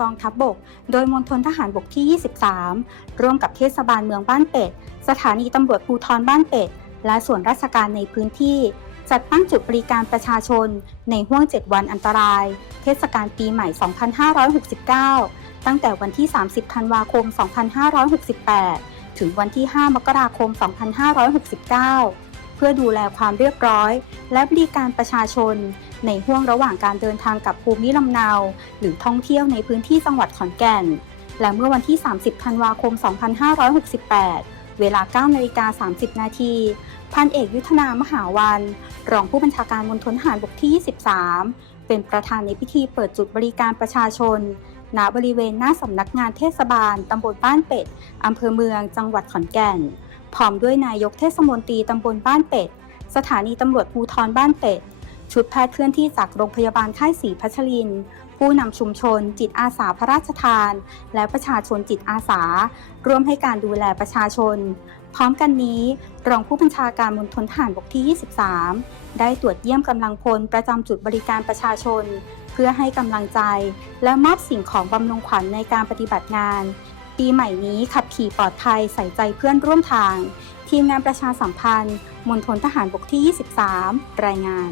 กองทัพบบก โดยมณฑลทหารบกที่ 23 ร่วมกับเทศบาลเมืองบ้านเป็ด สถานีตำรวจภูธรบ้านเป็ด และส่วนราชการในพื้นที่ จัดตั้งจุดบริการประชาชน ในห้วง 7 วันอันตราย เทศกาลปีใหม่ 2569 ตั้งแต่วันที่ 30 ธันวาคม 2568 ถึงวันที่ 5 มกราคม 2569 เพื่อดูแลความเรียบร้อย และบริการประชาชน ในห่วงระหว่างการเดินทางกับภูมิลำเนา หรือท่องเที่ยวในพื้นที่จังหวัดขอนแก่น และเมื่อวันที่ 30 ธันวาคม 2568 เวลา 9 นาฬิกา 30 นาทีพันเอกยุทธนามหาวัน รองผู้บัญชาการมณฑลทหารบกที่ 23 เป็นประธานในพิธีเปิดจุดบริการประชาชน ณบริเวณหน้าสำนักงานเทศบาลตำบลบ้านเป็ดอำเภอเมืองจังหวัดขอนแก่น พร้อมด้วยนายกเทศมนตรีตำบลบ้านเป็ด สถานีตำรวจภูธรบ้านเป็ด ชุดแพทย์เคลื่อนที่จากโรงพยาบาลค่ายศรีพัชริน ผู้นำชุมชน จิตอาสาพระราชทาน และประชาชนจิตอาสา ร่วมให้การดูแลประชาชน พร้อมกันนี้ รองผู้บัญชาการมณฑลทหารบกที่ 23 ได้ตรวจเยี่ยมกำลังพลประจำจุดบริการประชาชน พื่อให้กำลังใจ และมอบสิ่งของบำรุงขวัญในการปฏิบัติงาน ปีใหม่นี้ขับขี่ปลอดภัยใส่ใจเพื่อนร่วมทาง ทีมงานประชาสัมพันธ์มณฑลทหารบกที่ 23 รายงาน